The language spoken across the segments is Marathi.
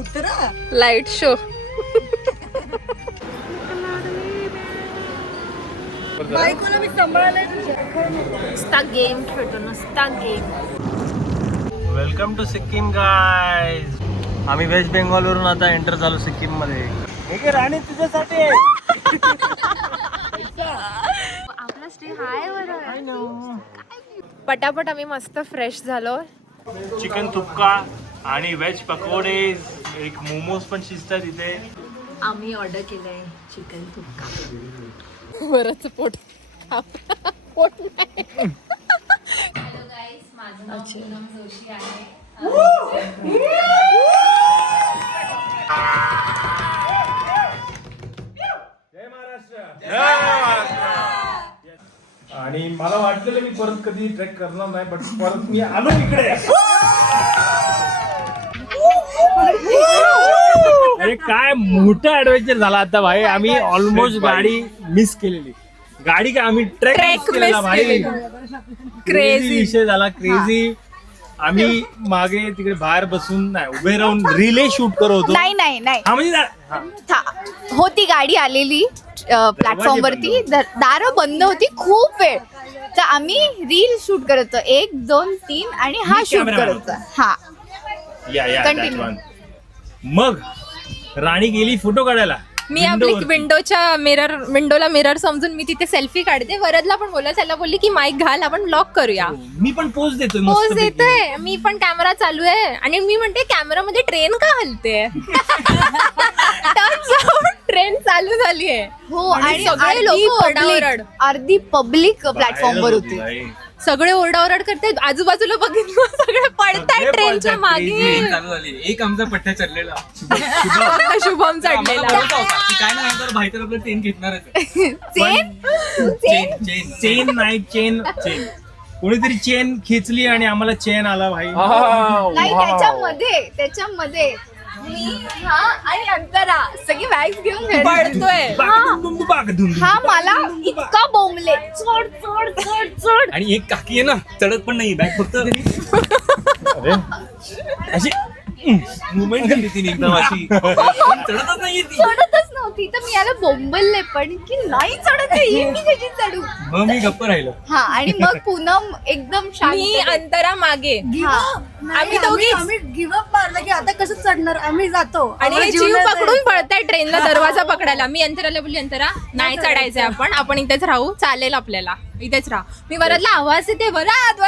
कुत्रा लाईट शो. बायकोला मी सांभाळायला नुसता गेम खेळतो, नुसता game. Welcome to Sikkim guys. आम्ही वेस्ट बेंगॉल वरून आता एंटर झालो सिक्कीम मध्ये. राणी तुझ्यासाठी आपला स्टे हाय बरं. पटापट आम्ही मस्त फ्रेश झालो. चिकन तुपका आणि व्हेज पकोडे, एक मोमोज पण शिजतात इथे. आम्ही ऑर्डर केलंय चिकन तुपका. बरंच पोट पोट नाही. हॅलो गाईज, माझं नाव पूनम जोशी आहे. जय महाराष्ट्र. आणि मला वाटलेलं मी परत कधी ट्रेक करणार नाही, बट परत मी आलो इकडे. अरे काय मोठा ऍडव्हेंचर झाला आता भाई. आम्ही ऑलमोस्ट गाडी मिस केलेली. गाडी का आम्ही ट्रेक मिस केलेला भाई. क्रेझी विषय झाला, क्रेझी. आम्ही मागे तिकडे बाहेर बसून नाही, उभे राहून रिले शूट करत होतो. नाही हा म्हणजे होती गाडी आलेली प्लॅटफॉर्म वरती, दारं बंद होती खूप वेळ. तर आम्ही रील शूट करत होतो, 1 2 3 आणि हा शूट करत होता. हा Continue. मग राणी गेली फोटो काढायला. मी आपली विंडोला मिरर समजून मी तिथे सेल्फी काढते. वरदला पण बोलला, त्याला बोलली की माईक घाल, आपण ब्लॉग करूया. मी पण पोज देतोय, पोज देतोय, मी पण कॅमेरा चालू आहे. आणि मी म्हणते कॅमेरामध्ये ट्रेन का हलते. ट्रेन चालू झाली आहे. हो, आणि सगळे लोक ओरडाओरड, अर्धी पब्लिक प्लॅटफॉर्म वर होती. सगळे ओरडाओरड करतायत. आजूबाजूला बघितलं सगळे पडतायत ट्रेनच्या मागे. एक आमचा पट्ट्या चढलेला, शुभम चढलेला. काय नाही तर भाई तर आपलं ट्रेन घेतणारच. चेन नाही, चेन कोणीतरी चेन खेचली आणि आम्हाला चेन आला भाई. नाही, त्याच्यामध्ये मी आणि अंतरा सगळी बॅग्स घेऊन पडतोय. हा मला इतका बोंबले, चढ. आणि एक काकी आहे ना, चढत पण नाही, बॅग फक्त अशी मुवमेंट करते तिने एकदम अशी, चढतच नाहीये ती. चढतच नव्हती. तर मी याला बोंबलले पण की नाही चढत आहे, मी कशी चढू. मग मी गप्प राहिलो. हा, आणि मग पूनम एकदम मी शांत. अंतरा मागे. आम्ही दोघी आम्ही गिव्हअप मारला की आता कसं चढणार, आम्ही जातो. आणि हे जीव पकडून पळताय ट्रेनला दरवाजा पकडायला. मी अंतराला बोलली, अंतरा नाही चढायचंय, आपण इथेच राहू, चालेल आपल्याला, इथेच राहा. मी वरदला आवाज येते, वरद.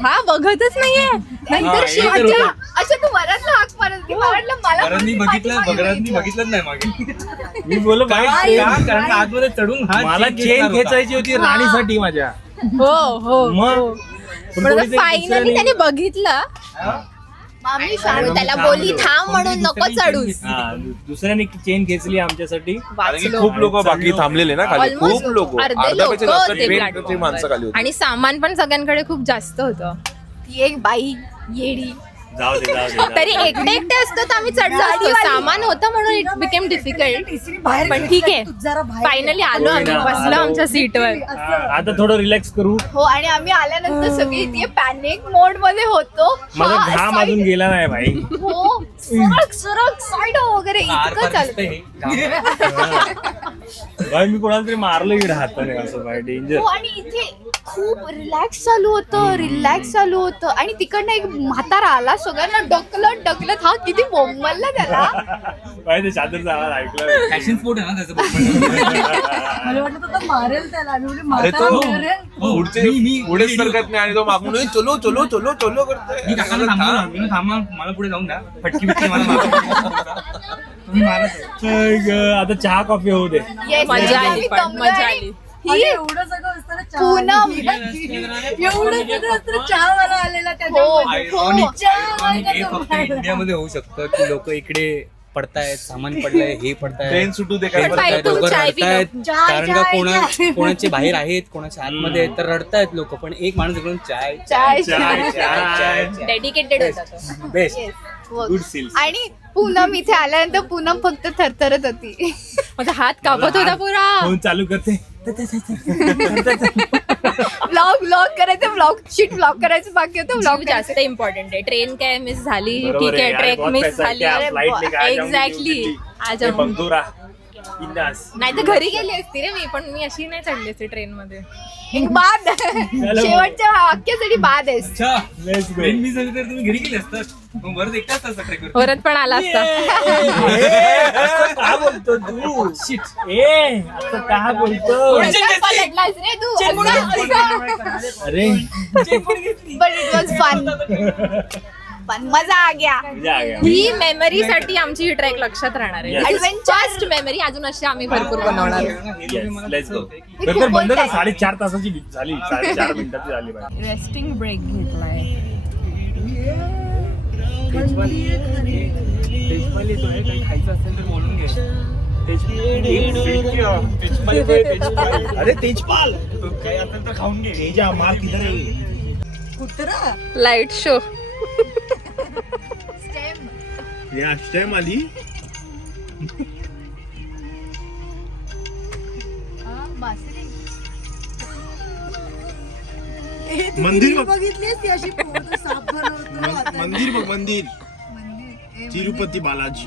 हा बघतच नाहीये. नंतर अच्छा तू वरातला हाक मारत की वाटलं मला बघरांनी बघितलंच नाही मागे. मी बोललो काय भाई, कारण आतमध्ये चढून मला चेन खेचायची होती राणीसाठी माझ्या. हो. मग फायनली त्याने बघितलं. मामी आणि त्याला बोलली थांब म्हणून, नको चढूस. दुसऱ्याने चेन खेचली आमच्यासाठी. खूप लोक बाकी थांबलेले ना खाली, खूप लोक, अर्ध्यापेक्षा जास्त ट्रेनची माणसं खाली होती. आणि सामान पण सगळ्यांकडे खूप जास्त होतं. ती एक बाई येडी. जाऊ दे. तरी एकटे असतो तर आम्ही चढलो असतो. सामान होतं म्हणून इट बिकेम डिफिकल्ट. पण ठीक आहे, फायनली आलो आम्ही, बसलो आमच्या सीटवर. आता थोडं रिलॅक्स करू. हो, आणि आम्ही आल्यानंतर सगळी ती पॅनिक मोड मध्ये होतो. माझा घाम अजून गेला नाही भाई. हो, सरक साईड वगैरे इतकं चालतं. भाई मी कोणाला तरी मारलं इकडे हाताने असं भाई, डेंजर. हो, आणि इथे खूप रिलॅक्स चालू होतं. आणि तिकडनं एक म्हातारा आला, सगळ्यांना ढकलत हा किती बोंबलला त्याला. भाई ते चादरचा आवाज ऐकला. फॅशन स्पोर्ट आहे ना त्याचं. मला वाटलं तर मारेल त्याला. अरे तो पुढे सरकत नाही आणि तो मागून चलो करतोय. मी काकाला थांबा, मला पुढे जाऊन द्या, फटकी बिटकी मला तुम्ही मारा. आता चहा कॉफी होऊ दे. Yes, मजा आली आम्ही पण, दमलो मजा आणि आली. ही एवढं सगळं असताना पूनम. एवढं सगळं असताना चहा मला आलेला हे फक्त इंडियामध्ये होऊ शकतं की लोक इकडे पडतायत, सामान पडलंय, हे पडतायत, ट्रेन सुटू दे, काय पडतायत, तू लोक चाय पी लो. रडतायत. कारण का कोणाचे बाहेर आहेत, कोणाच्या आतमध्ये आहेत, तर रडतायत लोक. पण एक माणूस इकडून चाय डेडिकेटेड होता. बेस्ट. Good seal. आणि पूनम इथे आल्यानंतर पूनम फक्त थरथरत होती. माझा हात कापत होता पुरा. फोन चालू करते. ब्लॉग करायचं, ब्लॉग करायचं बाकी होतं, ब्लॉग ब्लॉग जास्त इम्पॉर्टंट आहे. ट्रेन काय मिस झाली, बरोबर ठीक आहे, यार, ट्रेक बहुत मिस पैसा है झाली, क्या, flight ने कहा, एक्झॅक्टली. आज ये बंदूरा बिंदास. नाही तर घरी गेली असती रे मी, पण मी अशी नाही चढली असते ट्रेन मध्ये. एक बाद शेवटच्या वाक्यासाठी बाद आहेस. अच्छा Let's go. ट्रेन मिस झाली तर तुम्ही घरी गेले असतात, मग बरं एकटाच असतात ट्रेक करतो. परत पण आला असता. असं का बोलतो तू? असं का बोलतो? पलटलास रे तू. अरे बट इट वॉज फन. पण मजा आ गया. मजा आ गया. ही मेमरी साठी आमची ही ट्रॅक लक्षात राहणार आहे. Yes. फर्स्ट मेमरी अजून अशी आम्ही भरपूर बनवणार आहे. Yes, let's go. हे तर खूप बंद बोलताय. 4.5 तासाची झाली, 4.5 मिनिटाची झाली पाहिजे. रेस्टिंग ब्रेक घेतलाय. तेजपाल येतोय, काही खायचं असेल तर बोलून घे. अरे तेजपाल काही असेल तर खाऊन घे. तेजा मार किधर है? Light show. या स्टेम आली. मंदिर बघ. बघितली ती अशी पोरं साप बनवतो आता. मंदिर बघ, मंदिर तिरुपती बालाजी.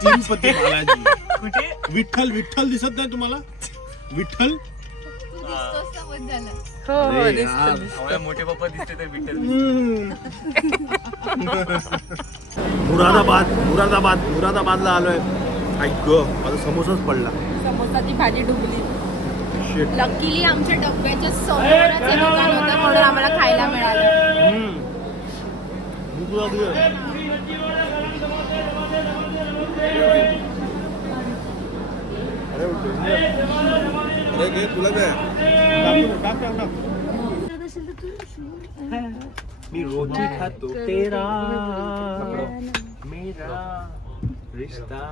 तिरुपती बालाजी कुठे? विठ्ठल दिसत नाही तुम्हाला? विठ्ठल हो अरे दिसतं. यार. आम्हाला मोठे पप्पा दिसते तर विठ्ठल. मुरादाबादला आलोय. ऐक माझा समोसाच पडला. समोसाची भाजी डुबली. लकीली आमच्या डब्याच्या समोरच हे दुकान होतं म्हणून आम्हाला खायला मिळालं. भूक लागली. अरे घे तुला काय मी रोटी खातो तेरा मेरा रिश्ता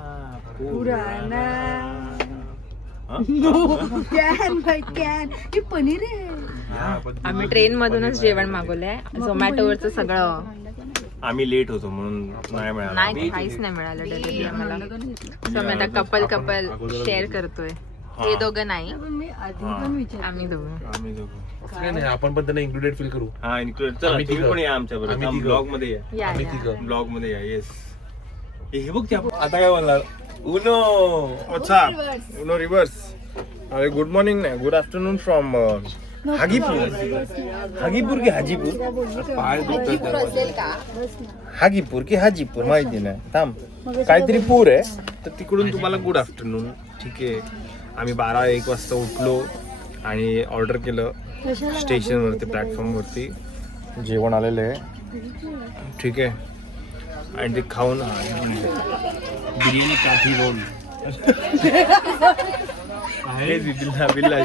पुराना. Can by can. ही पनीर आहे. आम्ही ट्रेन मधूनच जेवण मागवलंय. झोमॅटोवरचं सगळं आम्ही लेट होतो म्हणून नाही मिळालं. नाही, काहीच नाही मिळालं डिलिव्हरी आम्हाला. सो आम्ही आता कपल शेअर करतोय. हे दोघं नाही, मी आधी पण विचार आम्ही दोघं. आम्ही दोघं. नाही आपण पण त्यांना इन्क्लुडेड फील करू. हा इन्क्लूड. चला आम्ही तुम्ही तिघं. पण या आमच्या आम्ही बरोबर. तिघं. ब्लॉग मध्ये या. या, आम्ही या. तिघं. ब्लॉग मध्ये या. येस. हे बघ ते आपण आता काय बोलणार. Uno WhatsApp. Uno reverse. अरे गुड मॉर्निंग नाही, गुड आफ्टरनून फ्रॉम हागीपूर की हाजीपूर. पाय दुखतात. असेल का? हागीपूर की हाजीपूर माहिती नाही. थांब, काहीतरी पूर आहे तर तिकडून तुम्हाला गुड आफ्टरनून. ठीक आहे. आम्ही 12-1 वाजता उठलो आणि ऑर्डर केलं स्टेशनवरती, प्लॅटफॉर्मवरती जेवण आलेलं आहे. ठीक आहे. आणि ते खाऊन बिर्याणी काठी रोल आहे. बिल्ला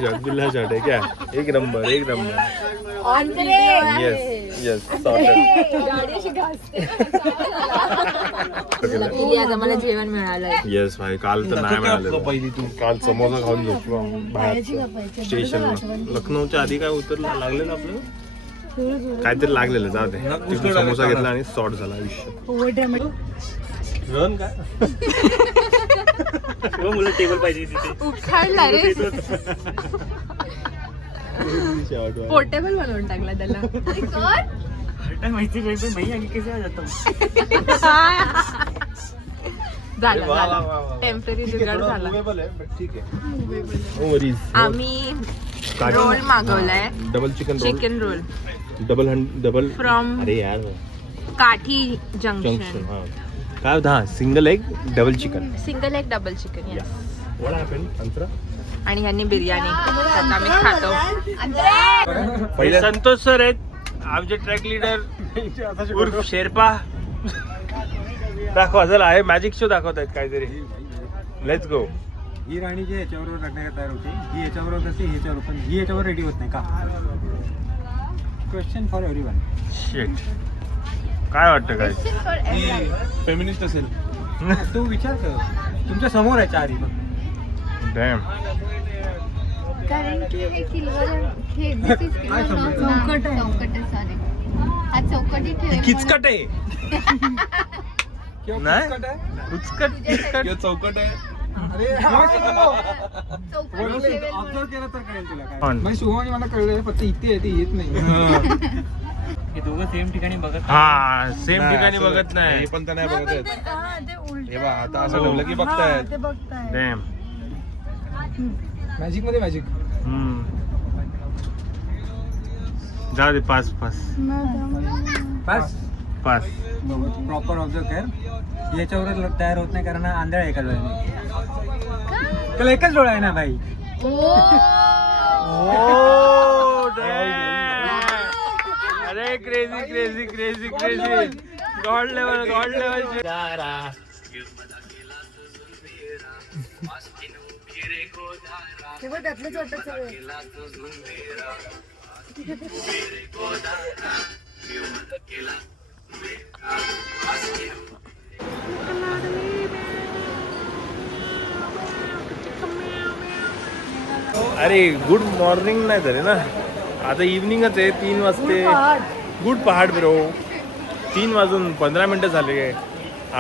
शॉट आहे क्या? एक नंबर. येस लकीली आज आम्हाला जेवण मिळालंय. येस भाई. काल तर नाही मिळालं. काल समोसा खाऊन झोपलो बाहेर स्टेशनला. लखनौच्या आधी काय उतरलं लागलेलं आपलं काहीतरी लागलेलं. जाऊ दे. तिथून समोसा घेतला आणि सॉर्ट झाला आयुष्य. रन काय मुलं टेबल पाहिजे तिथे. उखाडला रे. पोर्टेबल बनवून टाकला त्याला. माहिती नाही भाई आम्ही कसे आ जातो. झाला टेम्पररी जुगाड झाला. आम्ही रोल मागवलाय. Double chicken roll double from अरे यार काठी जंक्शन. जंक्शन. हा काय होतं. हा single egg double chicken. Single एक double chicken. What happen Antara. आणि ह्यांनी बिर्याणी. आता आम्ही खातो. पहिले संतोष सर आहेत आमचे ट्रॅक लीडर उर्फ शेर्पा. दाखवा चला. हे मॅजिक शो दाखवत आहेत काहीतरी. Let's go. ही राणी जी याच्याबरोबर लग्नाला तयार होते, ही याच्याबरोबर करते, ही याच्यावर, पण ही याच्यावर रेडी होत नाही का? Question for everyone. शिट. काय वाटतं काय फेमिनिस्ट असेल. तू विचार कर, तुमच्या समोर आहे चारी. डॅम. कारण की हे चौकट आहे. सॉरी, हा चौकटी ठेव. किचकट आहे नाही. उचकट किंवा चौकट आहे. ऑब्झर्व केलं तर कळेल तुला काय. म्हणजे शुभमनी मला कळलं फक्त इथे आहे, ती येत नाही. हे दोघं सेम ठिकाणी बघत हा सेम नाही, ठिकाणी असं- बघत नाही हे पण तर नाही बघत आहेत. हा, ते उलट हे बघ आता असं ठेवलं की बघतायत. ते बघताय. डॅम मॅजिक मध्ये मॅजिक. जा दे pass pass pass pass proper observe कर. याच्यावर तयार होत नाही कारण आंधळा एका डोळ्याने. त्याला एकच डोळा आहे ना भाई. अरे crazy crazy crazy crazy God level ते बघ त्यातलेच वाटत सगळे. अरे गुड मॉर्निंग नाही तरी ना आता इव्हनिंगच आहे 3 वाजते. गुड पहाड ब्रो. 3 वाजून 15 मिनटं झाले.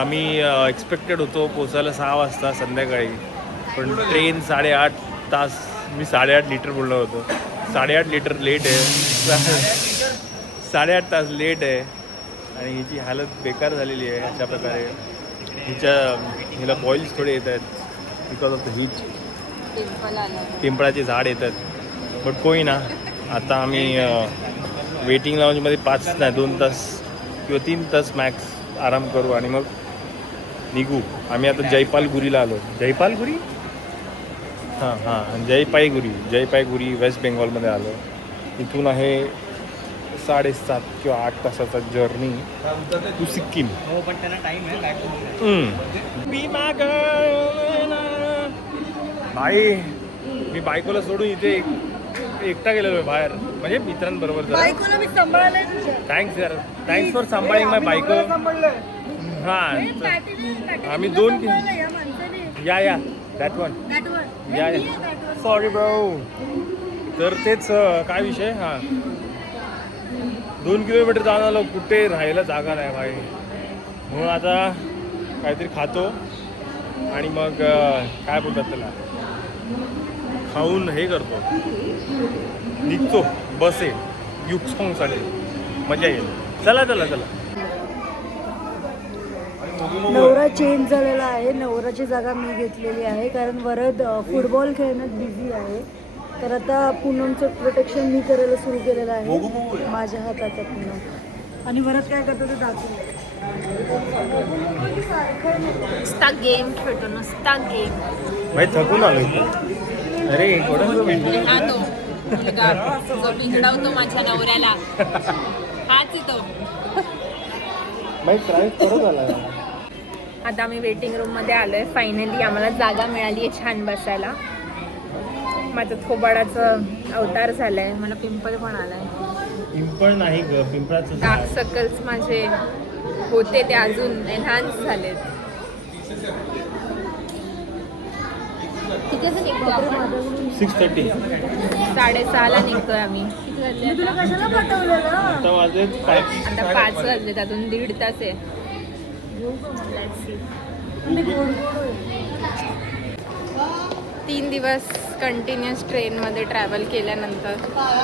आम्ही एक्सपेक्टेड होतो पोचायला 6 वाजता संध्याकाळी, पण ट्रेन 8.5 तास. मी 8.5 लिटर बोललो होतो. 8.5 लिटर लेट आहे. 8.5 तास लेट आहे आणि हिची हालत बेकार झालेली आहे. अशा प्रकारे हिला बॉईल्स थोडे येत आहेत बिकॉज ऑफ द हीट. पिंपळाचे झाड येतात. बट कोई ना, आता आम्ही वेटिंग लाऊंजमध्ये 2 तास किंवा 3 तास मॅक्स आराम करू आणि मग निघू. आम्ही आता जयपालगुरीला आलो. जयपालगुरी हां जयपायगुरी वेस्ट बेंगॉलमध्ये आलो. इथून आहे 7.5 किंवा 8 तासाचा जर्नी टू सिक्कीम. हो पण त्यांना टाइम आहे. भाई मी बायकोला सोडून इथे एकटा गेलेलो आहे बाहेर, म्हणजे मित्रांबरोबर. बायकोला मी सांभाळायला तुझ्या. थँक्स यार, थँक्स फॉर सांभाळिंग माय बायको. हां आम्ही 2 या माणसाने या दॅट वन that one. या हे मी आहे that one. Sorry bro. तर तेच काय विषय. हां 2 किलोमीटर जाऊन आलो, कुठे राहायला जागा नाही भाई. म्हणून आता काहीतरी खातो आणि मग काय बोलतात त्याला, खाऊन हे करतो, निघतो. बस आहे युक्सॉंगसाठी, मजा येईल. चला. नवरा चेंज झालेला आहे. नवराची जागा मी घेतलेली आहे कारण वरद फुटबॉल खेळण्यात बिझी आहे. तर आता पूनमचं प्रोटेक्शन मी करायला सुरू केलेलं आहे. माझ्या हातात आहे पूनम आणि वरद काय करतो ते दाखवलं. नुसता गेम खेळतो, नुसता गेम. भाई थकून आलो इथे. अरे थोडं हा तो मुलगा जो बिघडवतो माझ्या नवऱ्याला, हाच आहे तो. भाई ट्राय करू झाला. आता आम्ही वेटिंग रूम मध्ये आलोय. फायनली आम्हाला जागा मिळाली आहे छान बसायला. माझं थोबाडाचं अवतार झालंय. मला पिंपल पण आलाय. पिंपळ नाही ग, पिंपळाचं डार्क सर्कल्स माझे होते ते अजून एनहान्स झालेत. किती वाजता निघतो आपण? 6:30. 6:30 निघतोय आम्ही. तुला कशाला पाठवलेलं. आता वाजलेत 5. आता 5 वाजलेत, अजून 1.5 तास आहे. Let's see. 3 दिवस कंटिन्युअस ट्रेनमध्ये ट्रॅव्हल केल्यानंतर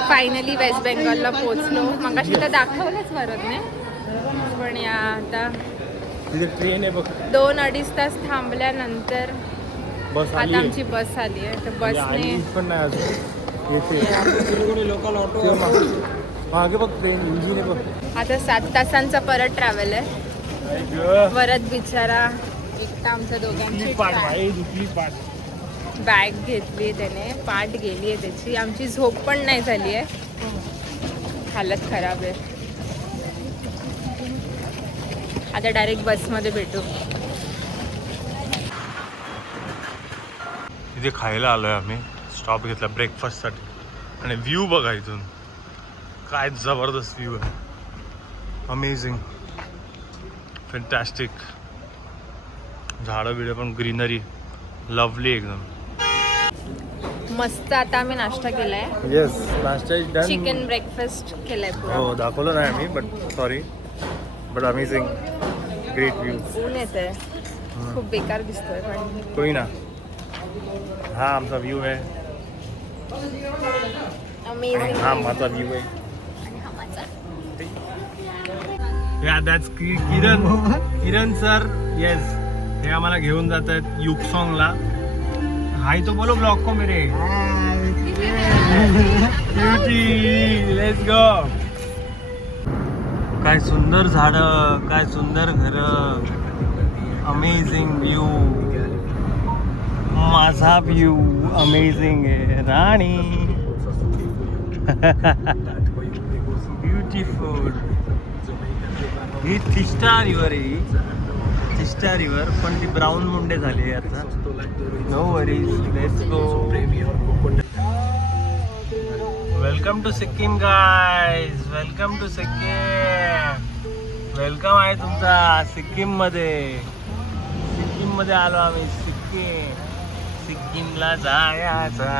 फायनली वेस्ट बेंगॉलला पोचलो. मग अशी तर दाखवलंच वरत नाही, पण या आता तिथे ट्रेन आहे बघ. 2-2.5 तास थांबल्यानंतर बस आता आली आमची बस आली आहे. तर बसने पण नाही अजून येते. लोकल ऑटो मागे बघ ट्रेन इंजिन आहे बघ. आता 7 तासांचा परत ट्रॅव्हल आहे. वरद बिचारा एकटा आमच्या दोघांची दुखली पाठ. बॅग घेतली त्याने, पाठ गेली आहे त्याची. आमची झोप पण नाही झाली आहे, हालत खराब आहे. आता डायरेक्ट बसमध्ये भेटू. इथे खायला आलोय आम्ही. स्टॉप घेतला ब्रेकफास्टसाठी आणि व्ह्यू बघा इथून, काय जबरदस्त व्ह्यू आहे. Amazing, fantastic. झाडं बिडं पण, ग्रीनरी लवली एकदम. मस्त. आता आम्ही नाश्ता केलाय. येस, नाश्ता इज डन. चिकन ब्रेकफास्ट केलाय पुरा. हो दाखवलं नाही आम्ही, but sorry. But amazing, great view. ऊन येत आहे, खूप बेकार दिसतोय पण. कोई ना, हा आमचा व्ह्यू आहे. अमेझिंग. हा माझा व्ह्यू आहे. किरण सर येस, हे आम्हाला घेऊन जात आहेत युकसॉंगला. हाय तो बोलो ब्लॉग को मेरे. Let's go. काय सुंदर झाड, काय सुंदर घर, अमेझिंग व्ह्यू. माझा व्ह्यू अमेझिंग आहे राणी. ब्युटिफुल. ही थिस्टा रिव्हर आहे, थिस्टा रिव्हर, पण ती ब्राऊन मुंडे झाली आहे आता. No worries, let's go. Welcome to Sikkim guys, welcome to Sikkim. Welcome आहे तुमचा सिक्कीम मध्ये. सिक्कीम मध्ये आलो आम्ही. सिक्कीमला जायचा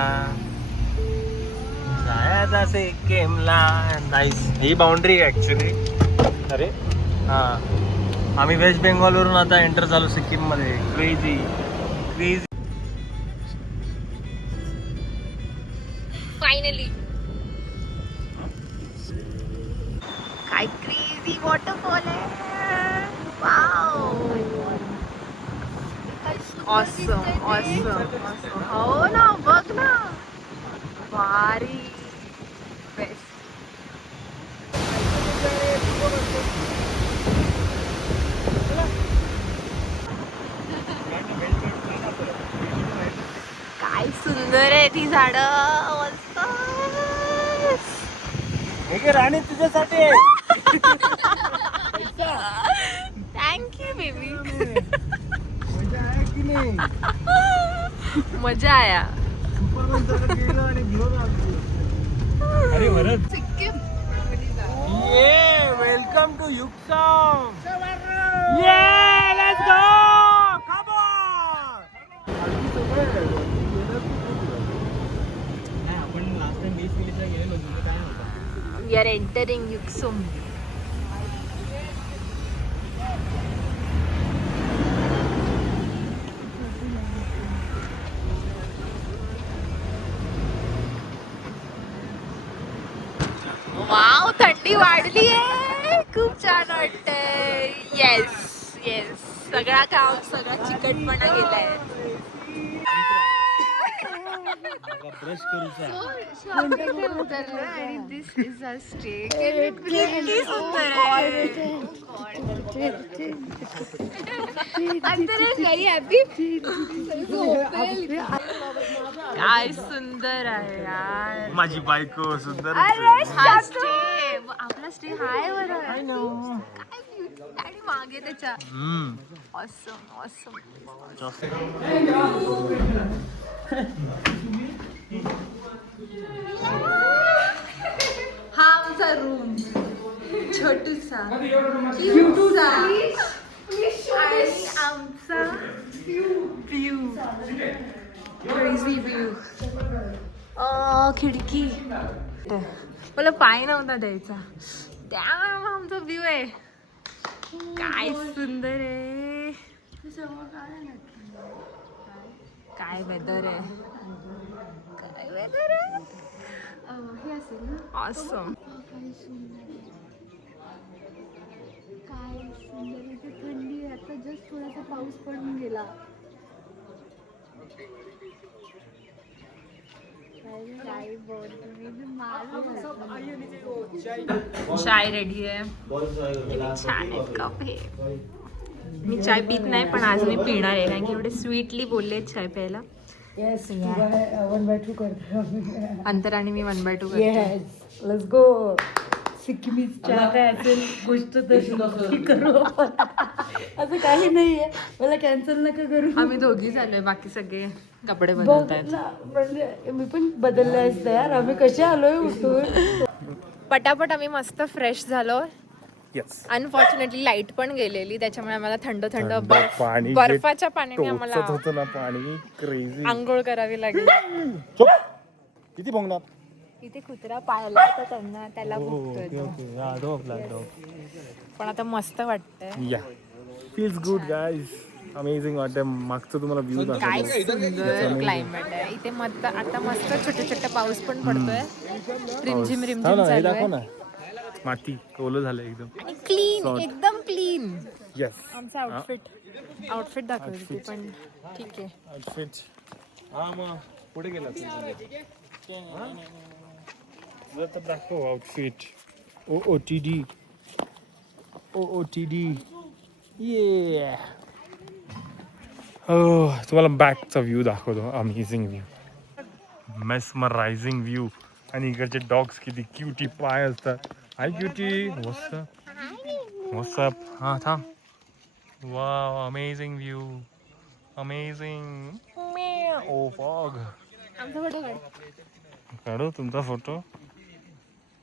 सिक्कीमला. नाईस. ही बाउंड्री आहे ऍक्च्युली. अरे हा, आम्ही वेस्ट बेंगॉलवरून आता एंटर झालो सिक्कीम मध्ये. Crazy crazy. फायनली. काय क्रेझी वॉटरफॉल आहे. वाव. Awesome awesome. हो ना, बघ ना. भारी. बेस्ट. काय सुंदर आहे ती झाडं. मस्त. राणी तुझ्यासाठी. Thank you baby. मजा आया. अरे भरत, सिक्कीम. ये welcome to Yuksom. Yay let's go. Come on. आपण लास्ट टाइम 20 मिनिटला गेलेलो म्हणजे काय नव्हतं. We are entering Yuksom. Wow, थंडी वाढली आहे. खूप छान वाटतंय. Yes yes. सगळा काम, सगळा चिकटपणा गेलाय. ब्रश करूचा. आणि दिस इज अ स्टे. किती सुंदर आहे. काय सुंदर आहे यार. माझी बायको सुंदर. हा स्टे, आपला स्टे हाय बरोबर. काय beauty. आणि मागे त्याच्या ऑसम ऑसम. हा आमचा रूम छोटूसा आणि आमचा व्ह्यू. Crazy view. खिडकी. मला पाय नव्हता द्यायचा, त्यामुळे आमचा व्ह्यू आहे. काय सुंदर आहे. काय वेदर आहे. काय वेदर आहे. ऑसम. काय सुंदर इथे थंडी आहे. आता जस्ट थोडासा पाऊस पडून गेला. चाय रेडी आहे. छान आहे कप हे. मी चाय पित नाही, पण आज मी पिणार आहे कारण की एवढे स्वीटली बोलले चाय प्यायला. येस, 1/2 करतो. अंतर आणि मी 1/2 करतो. Yes, let's go. सिक्कीमीज चहा काय असेल गोष्ट तशी करू आपण. असं काही नाहीये. मला कॅन्सल नका करू. आम्ही दोघी झालोय, बाकी सगळे कपडे बदलतायत. म्हणजे मी पण बदलले असते यार. आम्ही कसे आलोय उठून. पटापट आम्ही मस्त फ्रेश झालो. येस. अनफॉर्च्युनेटली लाईट पण गेलेली, त्याच्यामुळे आम्हाला थंड थंड पाणी बर्फाच्या पाण्याने आम्हाला होतं ना पाणी. क्रेझी. आंघोळ करावी लागली. किती भोंगणार. इथे कुत्रा पाळला तर त्यांना त्याला भुकतोय तो. पण आता मस्त वाटतंय. या फील्स गुड गाईज. अमेझिंग वाटतंय. मागचं तुम्हाला व्ह्यू काय दाखवतो. सुंदर क्लायमेट आहे इथे. मस्त आता मस्त छोटे छोटे पाऊस पण पडतोय. रिमझिम हो रिमझिम ना, हे चालू दाखव आहे. ना. माती ओलं झालं एकदम. आणि क्लीन, Salt. एकदम क्लीन. येस आमचं आउटफिट दाखवते ते पण ठीक आहे. आउटफिट. हा मग पुढे गेला तर दाखव आउटफिट. OOTD ये. हो तुम्हाला बॅकचा व्ह्यू दाखवतो. Amazing view, mesmerising view. आणि इकडचे डॉग्स किती क्युटी पाय असतात. Hi cutie, what's up. हा थांब. Wow, amazing view, amazing. Oh fog. आमचा फोटो काढ. काढू तुमचा फोटो.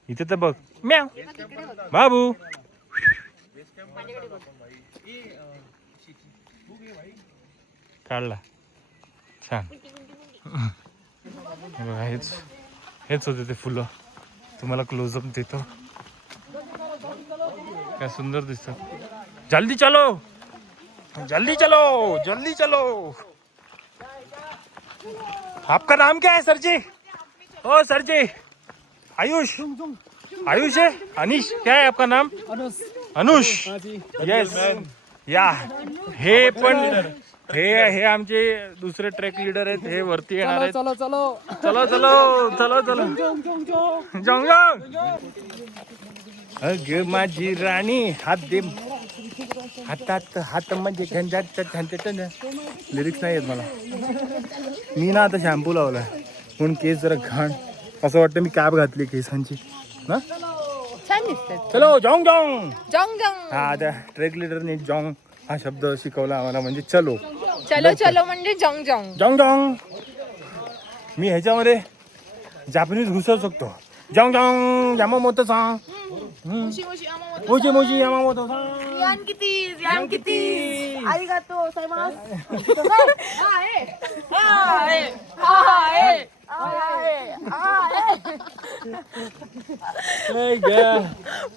इथे तर बघ. म्याव बाबू. काढला छान. हे बघा, हेच होते ते फुलं. तुम्हाला क्लोजअप देतो. काय सुंदर दिसतं. जल्दी चलो, जल्दी चलो, जल्दी चलो. आपका नाम क्या है सर जी? ओ सर जी, आयुष. आयुष है? अनिश, क्या है आपका नाम? अनुष. येस या. हे पण हे आमचे दुसरे ट्रेक लीडर आहेत. हे वरती येणार आहेत. चलो चलो चलो चलो चलो. जंग अग माझी राणी हात दे हातात, हात म्हणजे लिरिक्स नाही आहेत मला. मी ना आता शॅम्पू लावलाय म्हणून केस जरा घाण. असं वाटतं मी कॅप घातली केसांची ना. छान दिसतात. चलो जॉंग जॉंग. जॉंग जॉंग. हा, आता ट्रेक लिडरने जॉंग हा शब्द शिकवला आम्हाला. म्हणजे चलो. चलो चलो म्हणजे जॉंग जॉंग. जॉंग जॉंग. मी ह्याच्यामध्ये जापनीज घुसवू शकतो. जॉंग जॉंग यामामोतो सांग. मोशी मोशी यामामोतो सांग. यान किती आरिगातो सायमास.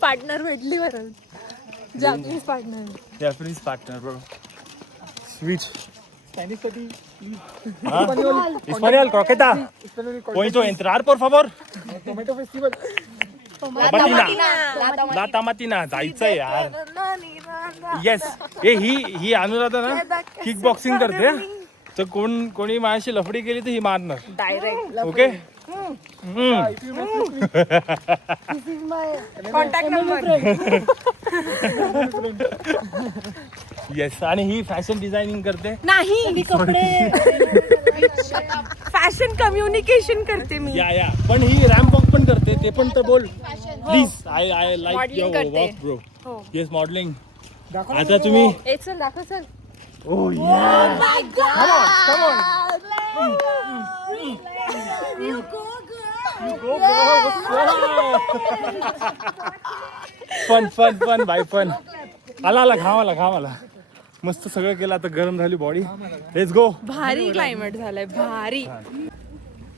पार्टनर भेटली बरं. Japanese partner. Japanese partner, bro. Sweet. Español, croqueta. Puedo entrar, por favor? Tomato festival. La Tamatina. जायचंय यार. येस. ही अनुराधा ना किक बॉक्सिंग करते. तर कोणी माझ्याशी लफडी केली तर ही मारणार direct. Okay. Contact number. Yes. आणि ही फॅशन डिझायनिंग करते. नाही मी कपडे फॅशन कम्युनिकेशन करते मी. या पण ही रॅम्प वॉक पण करते. ते पण तर बोल please. I like Modeling your करते. Walk bro. Yes modelling. आता तुम्ही ए चल दाखव चल. ओ या फन बाय फन. आला घाम आला. मस्त सगळं केलं. आता गरम झाली बॉडी. Let's go. भारी क्लायमेट झालंय. भारी.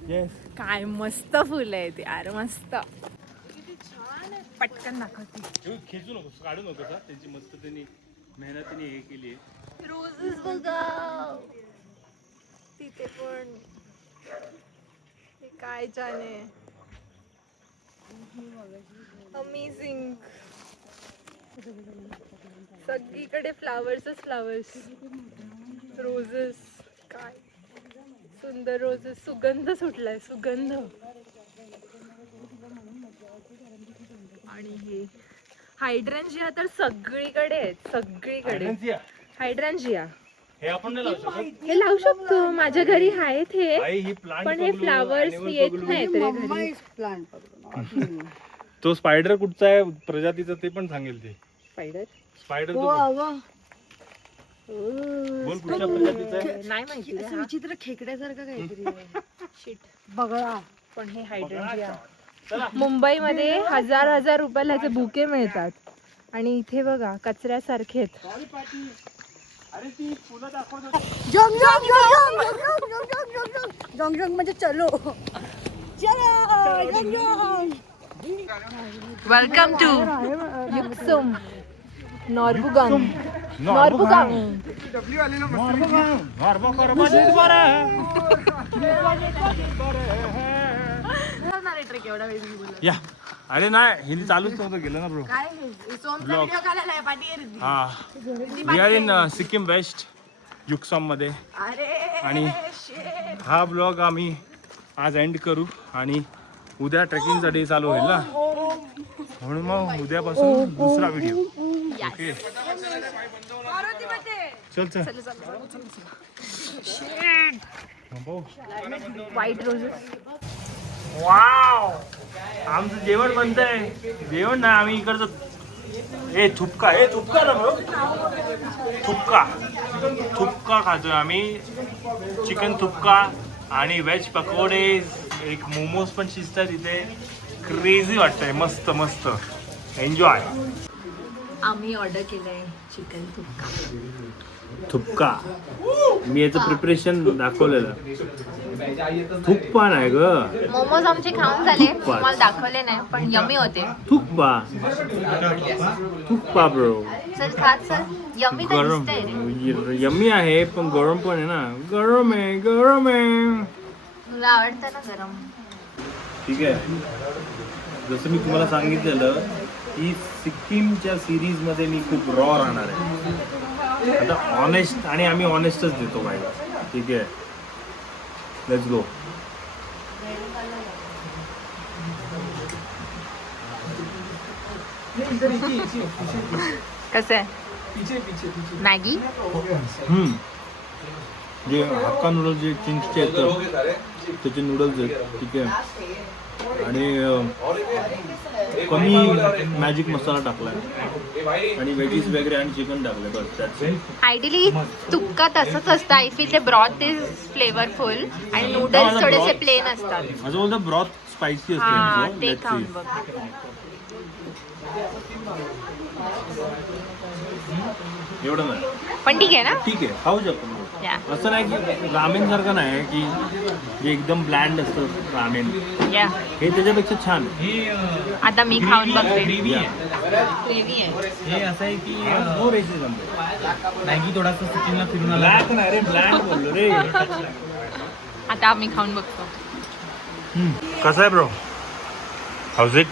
येस. काय मस्त फुलं आहेत यार. मस्त. पटकन दाखवते. खेचू नको, काढू नको. त्यांची मस्त त्यांनी मेहनतीने हे केली आहे. रोजेस बघा तिथे पण. हे काय छान आहे. अमेझिंग. सगळीकडे फ्लावर्सच फ्लावर्स. रोजेस. काय सुंदर रोजेस. सुगंध सुटलाय सुगंध. आणि हे हायड्रेंजिया तर सगळीकडे आहेत. सगळीकडे हायड्रेंजिया. हे आपण नाही लावू शकत. हे लावू शकतो. माझ्या घरी आहेत हे. आई, ही प्लांट पण हे फ्लावर्स येत नाहीत रे घरी. तो स्पायडर कुठचा आहे प्रजातीचा ते पण सांगेल. ते स्पायडर. स्पायडर हो, बोल कुठच्या प्रजातीचा आहे. नाही माहिती रे असं हा. विचित्र खेकड्यासारखं काहीतरी आहे. Shit. बगळा. पण हे हायड्रेंजिया. मुंबईमध्ये 1000 रुपयाला ह्याचे बुके मिळतात. आणि इथे बघा कचऱ्यासारखे आहेत. जंग जंग जंग जंग जंग जंग जंग जंग जंग जंग म्हणजे चलो चलो जंग जंग. Welcome to युक्सुम नॉर्बुगॉन. नॉर्बुगांग. या अरे नाही हिंदी चालूच नव्हतं गेलं ना ब्रो. हा we are in Sikkim west Yuksom मध्ये आणि हा ब्लॉग आम्ही आज एंड करू आणि उद्या ट्रेकिंगसाठी चालू होईल ना म्हणून मग उद्यापासून दुसरा व्हिडिओ. ओके चल चल व्हाईट रोजेस. वाव आमचं जेवण बनतंय. जेवण ना आम्ही इकडचं हे थुपका ना bro? थुपका खातोय आम्ही. चिकन थुपका आणि व्हेज पकोडे एक मोमोज पण शिजतात इथे. क्रेझी वाटतंय. मस्त मस्त एन्जॉय. आम्ही ऑर्डर केलंय चिकन थुपका मी याचं प्रिपरेशन दाखवलेलं. थुकपा नाही ग मोमोज आमचे खाऊन झाले तुम्हाला दाखवले नाही पण यमी होते. थुकपा ब्रो. चल खात चल यमी तर गरम दिसतंय रे. यम्मी आहे पण गरम पण आहे ना. गरम आहे. तुला आवडतं ना गरम. ठीक आहे जसं मी तुम्हाला सांगितलेलं की सिक्कीमच्या सिरीज मध्ये मी खूप रॉ राहणार आहे. आता ऑनेस्ट आणि आम्ही ऑनेस्टच देतो बाई. ठीक आहे लेट्स गो. कसं आहे मॅगी. जे हक्का नूडल्स जे चिंग्सचे येतात त्याचे नूडल्स आहेत. ठीक आहे आणि कमी मॅजिक मसाला टाकलाय आणि व्हेजीज वगैरे आणि चिकन टाकलंय बस. आयडियली तुक्का तसंच असतं. आय फील ते ब्रॉथ इज फ्लेवरफुल आणि नूडल्स थोडेसे प्लेन असतात. माझं बोलतं ब्रॉथ स्पायसी हा असते. ते खाऊन बघ. एवढं नाही पण ठीक आहे ना. ठीक आहे खाऊ शकतो. या असं नाही की रामेन सारखं नाही की जे एकदम ब्लँड असतं रामेन. या हे त्याच्यापेक्षा छान. आता मी खाऊन बघते. ग्रेव्ही आहे. ग्रेव्ही आहे. हे असं आहे की नो रेसिझम. मॅगी थोडासा सिक्कीमला फिरून आला. ब्लॅक नाही रे ब्लँड बोललो रे. आता मी खाऊन बघतो. कसं आहे bro house it.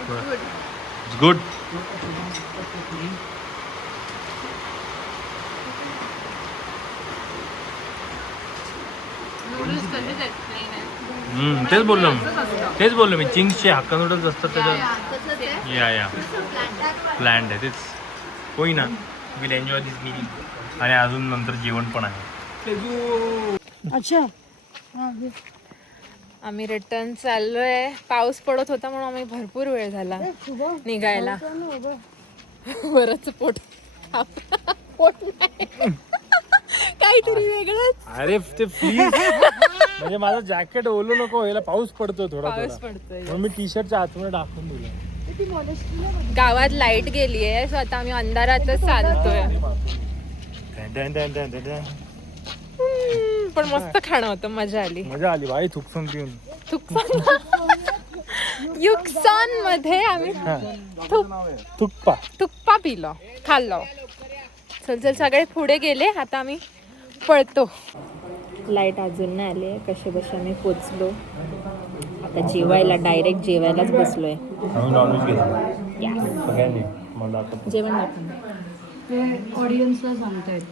It's good. तेच बोललो मी. चिंग्सचे हक्का नूडल्स असतात त्याच्यात. या प्लॅन्ड आहे तेच. होई ना विल एन्जॉय दिस मील आणि अजून नंतर जेवण पण आहे. अच्छा आम्ही रिटर्न चाललोय. पाऊस पडत होता म्हणून आम्ही भरपूर वेळ झाला निघायला. बरंच पोट नाही. काहीतरी वेगळंच. अरे ते प्लीज म्हणजे माझं जॅकेट ओलं नको याला. पाऊस पडतो थोडा पाऊस पडतोय. म्हणून मी टी शर्टच्या आतमध्ये टाकून दिलं. गावात लाईट गेली आहे सो आता आम्ही अंधारातच चालतोय. पण मस्त खाणं होतं. मजा आली. मजा आली भाई थुकसून पिऊन. युक्सॉन मध्ये आम्ही तुप्पा पिलो खाल्लो. चल सगळे पुढे गेले. आता आम्ही पळतो. लाईट अजून नाही आली आहे. कसे बसे आम्ही पोचलो. आता जेवायला डायरेक्ट जेवायलाच बसलोय. नॉनव्हेज घेतलं सगळ्यांनी. मला आता जेवण दाखवून ते ऑडियन्सला सांगतायत.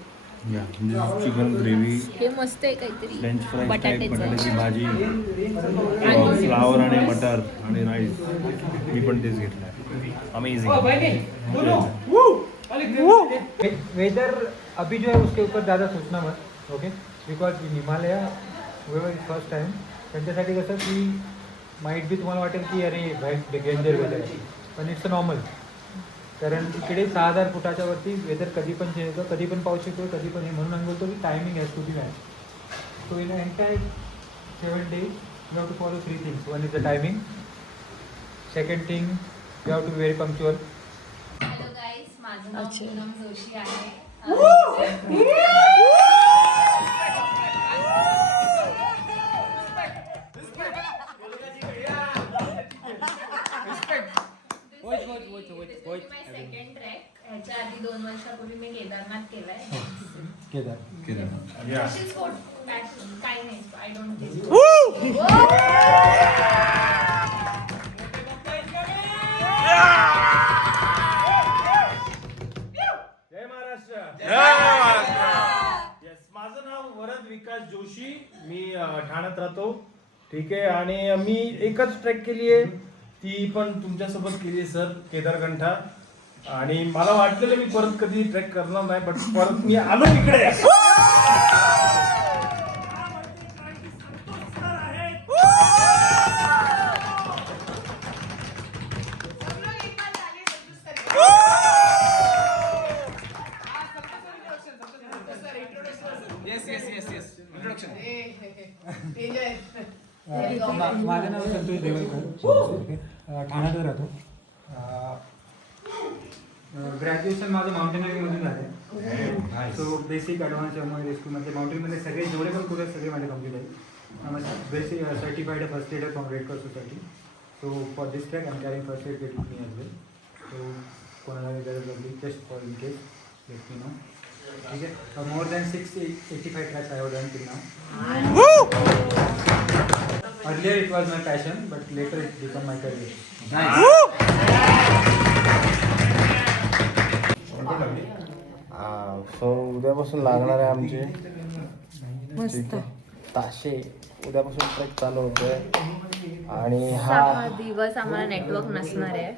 चिकन ग्रेव्ही हे मस्त आहे काहीतरी. फ्रेंच फ्राईज टाईप बटाट्याचं. बटाट्याची भाजी फ्लावर आणि मटर आणि राईस. मी पण तेच घेतलं. अमेझिंग. वेदर अभी जो है उसके ऊपर ज़्यादा सोचना मत. Okay because Himalaya first time त्यांच्यासाठी कसं की माइट बी तुम्हाला वाटेल की अरे डेंजर वेदर आहे पण इट्स अ नॉर्मल. कारण तिकडे 6000 फुटाच्या वरती वेदर कधी पण चेंज होतं. कधी पण पाऊस येतो कधी पण हे. म्हणून आम्ही बोलतो की timing has to be match. So in entire 7 days you have to follow 3 things. One is the timing. Second thing you have to be very punctual. Hello guys माझं नाव पूनम जोशी आहे. सेकंड ट्रॅक ह्याच्या आधी 2 वर्षापूर्वी मी केदारनाथ केलाय. Kedar Passion sport. Passion. काही नाही. I don't think. Jai Maharashtra. Yes, माझं नाव वरद विकास जोशी. मी ठाण्यात राहतो. ठीक आहे. आणि मी एकच ट्रेक केली आहे, ती पण तुमच्यासोबत केली आहे सर, केदारकंठा. आणि मला वाटलेलं मी परत कधी ट्रेक करणार नाही, बट परत मी आलो इकडे. माझं नाव संतोष देवळकर, ठाण्यात राहतो. ग्रॅज्युएशन माझं माउंटेनरिंगमधून झालं. सो बेसिक ॲडव्हान्स एमआय स्कूलमध्ये माउंटेनमध्ये सगळे जेवढे पण पुढे सगळे माझे कम्प्लीट आहे. Basic certified first aider from red cross society. So for this track I am carrying first aid kit मी ॲज वेल. सो कोणाला गरज लागली just for in case let me know. ठीक आहे. More than 685 tracks I have done till now. Earlier it was my passion, but later it became my career. So उद्यापासून लागणार आहे आमचे मस्त. ताशे. उद्यापासून ट्रेक चालू होतोय आणि 6 दिवस आम्हाला नेटवर्क नसणार आहे.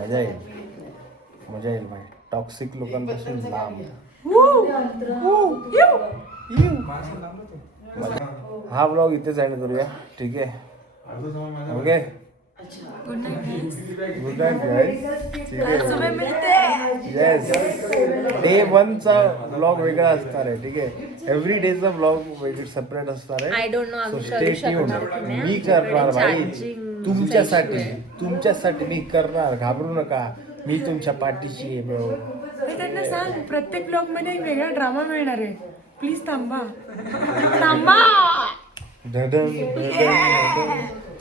मजा येईल भाई. टॉक्सिक लोकांपासून लांब. हा ब्लॉग इथेच एंड करूया. ठीक आहे. ओके. Good night guys. ठीक आहे. येस. डे 1चा ब्लॉग वेगळा असणार आहे. ठीक आहे. एव्हरी डेचा ब्लॉग वेगळं सेपरेट असणार आहे. आय डोंट नो आम्ही So करू stay शकणार tuned. की नाही. मी करणार भाई. Charging तुमच्यासाठी मी करणार. घाबरू नका. मी तुमच्या पाठीशी आहे ब्रो. त्यांना सांग प्रत्येक ब्लॉग मध्ये एक वेगळा ड्रामा मिळणार आहे. प्लीज थांबा.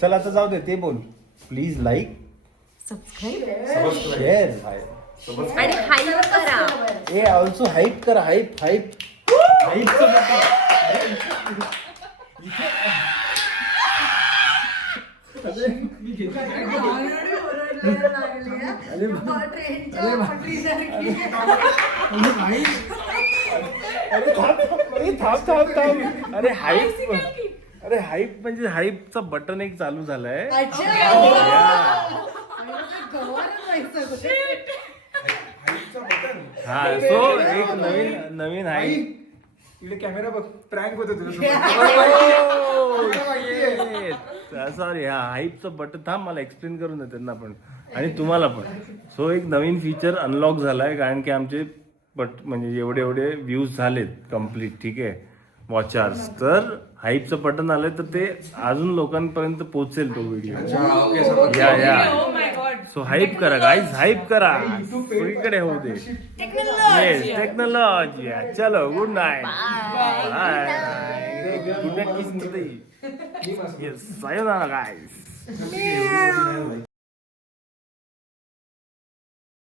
चला आता जाऊ दे. ते बोल. प्लीज लाईक शेअर भाई. आणि हाईप करा. ए ऑल्सो हाईप करा. हाईप थांब. अरे हाईप म्हणजे हाईपचा बटन एक चालू झालाय. हा. सो एक नवीन हाईप. इकडे कॅमेरा बघ, प्रँक होतो तुझं. सॉरी. हा हाईपचं बटन. थांब मला एक्सप्लेन करून दे त्यांना पण आणि तुम्हाला पण. सो एक नवीन फीचर अनलॉक झालाय, कारण की आमचे म्हणजे एवढे व्ह्यूज झालेत कम्प्लीट. ठीक आहे. वॉचर्स. तर हाईपचं बटन आलंय तर ते अजून लोकांपर्यंत पोहोचेल तो व्हिडिओ. सो हाईप करा गाईज. हाईप करा. सगळीकडे होऊ दे. Yes technology. चलो good night. Good night. Yes sayonara guys.